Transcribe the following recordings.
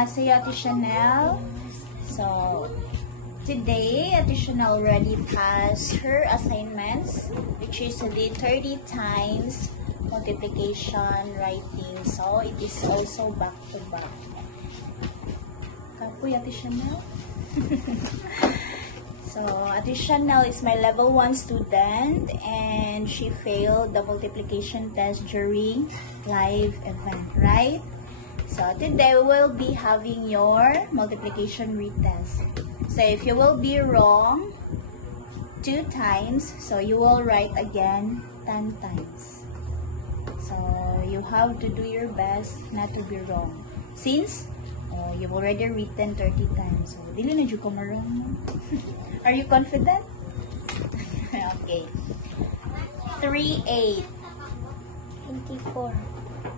Annyeonghaseyo, Ate Chanel. So, today, Ate Chanel already passed her assignments, which is the 30 times multiplication writing. So, it is also back to back. Kapoy, Ate Chanel. So, Ate Chanel is my level 1 student and she failed the multiplication test during live event, right? So, today we will be having your multiplication retest. So, if you will be wrong 2 times, so you will write again 10 times. So, you have to do your best not to be wrong. Since you've already written 30 times. So, dili na dyan ko marunong. Are you confident? Okay. 3, 8. 24.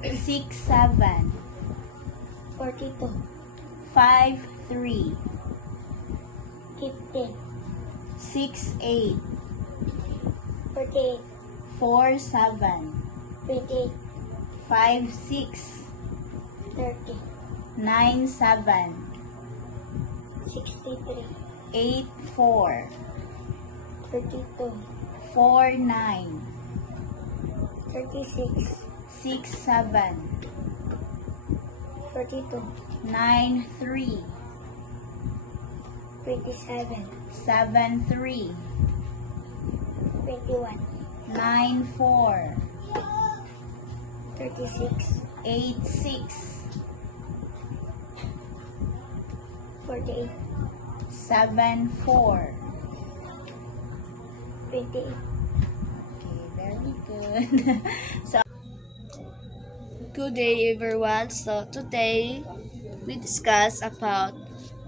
6, 7. 42. 5, 3. 15. 6, 8. 48. 4, 7. 28. 5, 6. 30. 9, 7. 63. 8, 4. 32. 4, 9. 36. 6, 7. 42. 9, 3. 27. 7, 3. 21. 9, 4. 36. 8, 6. 48. 7, 4. 28. Okay, very good. So, good day everyone. So today we discuss about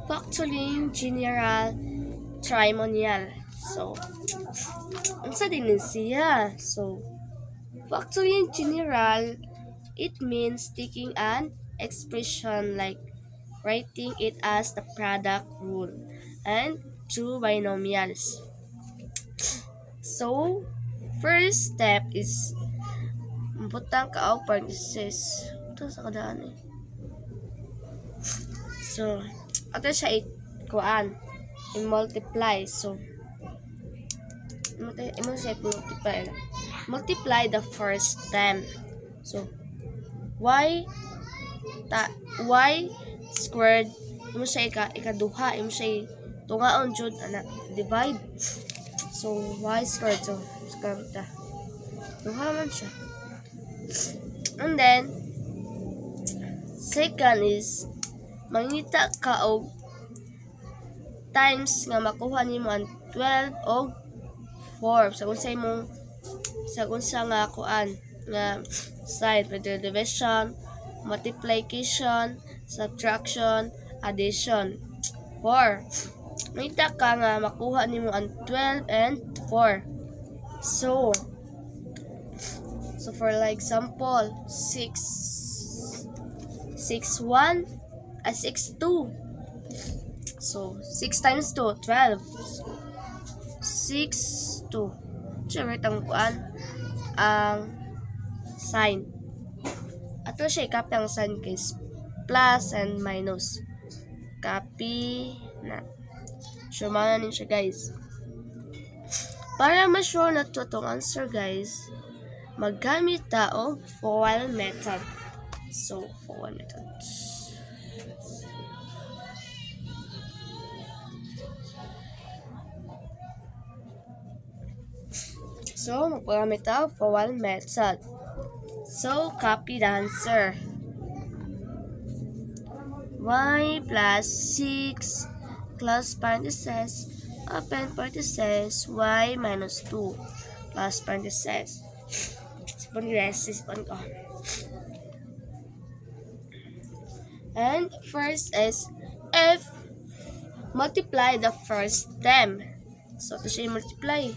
factoring general trimonial. So unsa din siya? So factoring general, it means taking an expression like writing it as the product rule and two binomials. So first step is butang ka og parentheses. Ito sa kadaan eh. So, ato siya kuan i-multiply. So, imo siya multiply. Multiply the first term. So, y squared imo siya ikaduha, imo siya tungaon jud ana divide. So, y squared. So, square duha man siya. And then, second is, mangita ka og times nga makuha nimo ang 12 og 4. Sa unsa nga kuan nga side, pwede division, multiplication, subtraction, addition. 4. Mangita ka nga makuha nimo ang 12 and 4. So for like example, 6 1 6 2. So 6 times 2 12. 6 2. Siyempre ang kuan ang sign. Ato siya copy ang sign case plus and minus. Copy na. So mana siya guys. Para ma-sure na to itong answer guys, maggamit ta og FOIL method. So, FOIL method. So, magpagamit ta og FOIL method. So, copy the answer. Y plus 6 close parentheses open parentheses y minus 2 close parentheses. And first is if multiply the first term. So to say multiply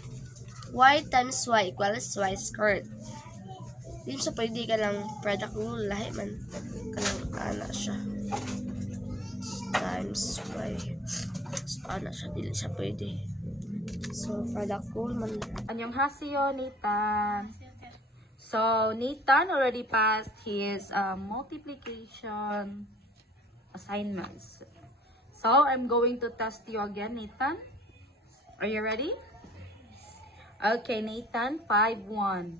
y times y equals y squared. Di so pwede ka lang product rule lahi man kanang ana siya times y. So ana siya dili siya pwede. So product rule man. Annyeonghaseyo, Nathan. So, Nathan already passed his multiplication assignments. So, I'm going to test you again, Nathan. Are you ready? Okay, Nathan, 5-1.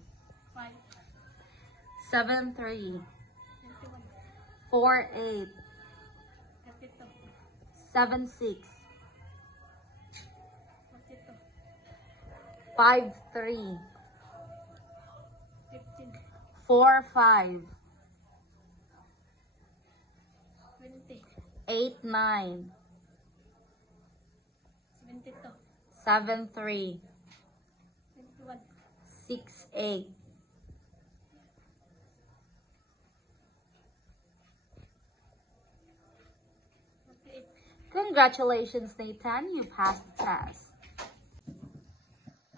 7-3. 4-8. 7-6. 5-3. 4-5. 8-9. 7-3. 6-8. Congratulations, Nathan. You passed the test.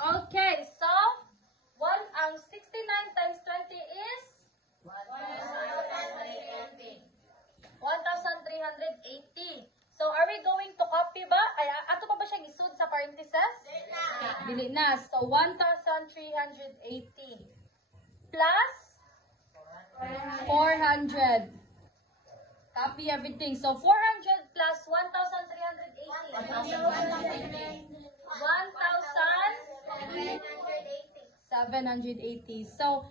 Okay, so 69 times 20 is 1,380. So, are we going to copy ba? Ay, ato pa ba siyang isud sa parentheses? Dili na. So, 1,380 plus 400. Copy everything. So, 400 plus 1,380. 1,780. So,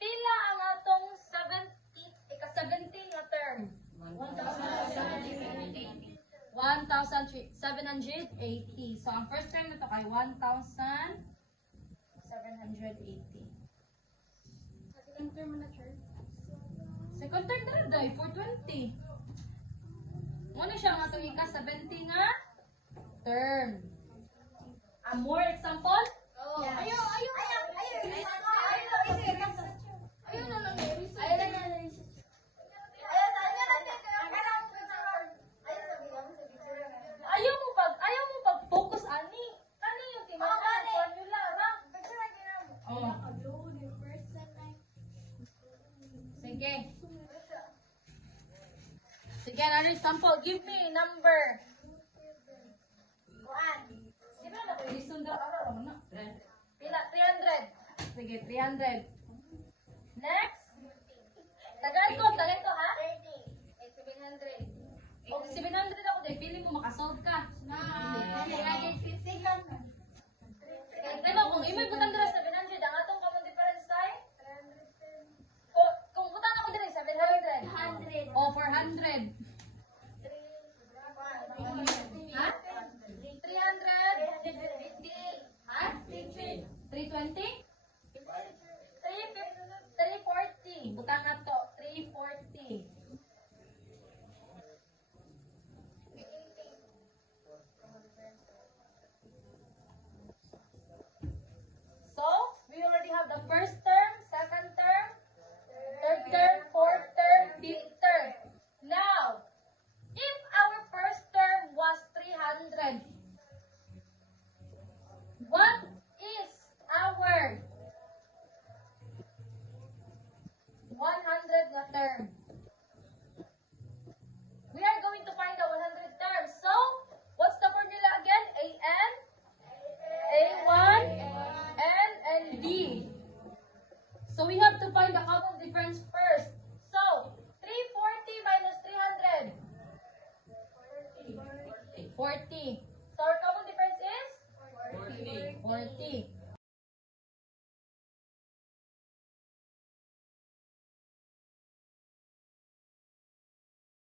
pila ang atong 70 nga term? 1,780. So, ang first term nito kay 1,780. Second term na rin, 420. Muna siya nga itong ika-70 nga term. A more example? Ayaw. Ayaw mo pag-focus, ani. Kani yung timakan, formula, ra. Oh. Sige. Sige, another example. Give me a number. Di ba na ko isundar araw na? Pila? 300. Sige, 300. Next. Tagay ko ha? 700. O, 700 ako dahil feeling mo makasolve ka. Pero kung imoy butang dira 700, ang atong common difference tayo? Kung butang ako dira 700. O, 400. Ha? 300? Ha? 320? 340. Butang na to. 340. So, we already have the first term, second term, third term, fourth term, fifth term. Now, if our first term was 300, what is our 100 na term? We are going to find the 100 terms. So, what's the formula again? A-N, A1, N, and D. So, we have to find the common difference first. So, 340 minus 300. 40. So, our common difference is? 40.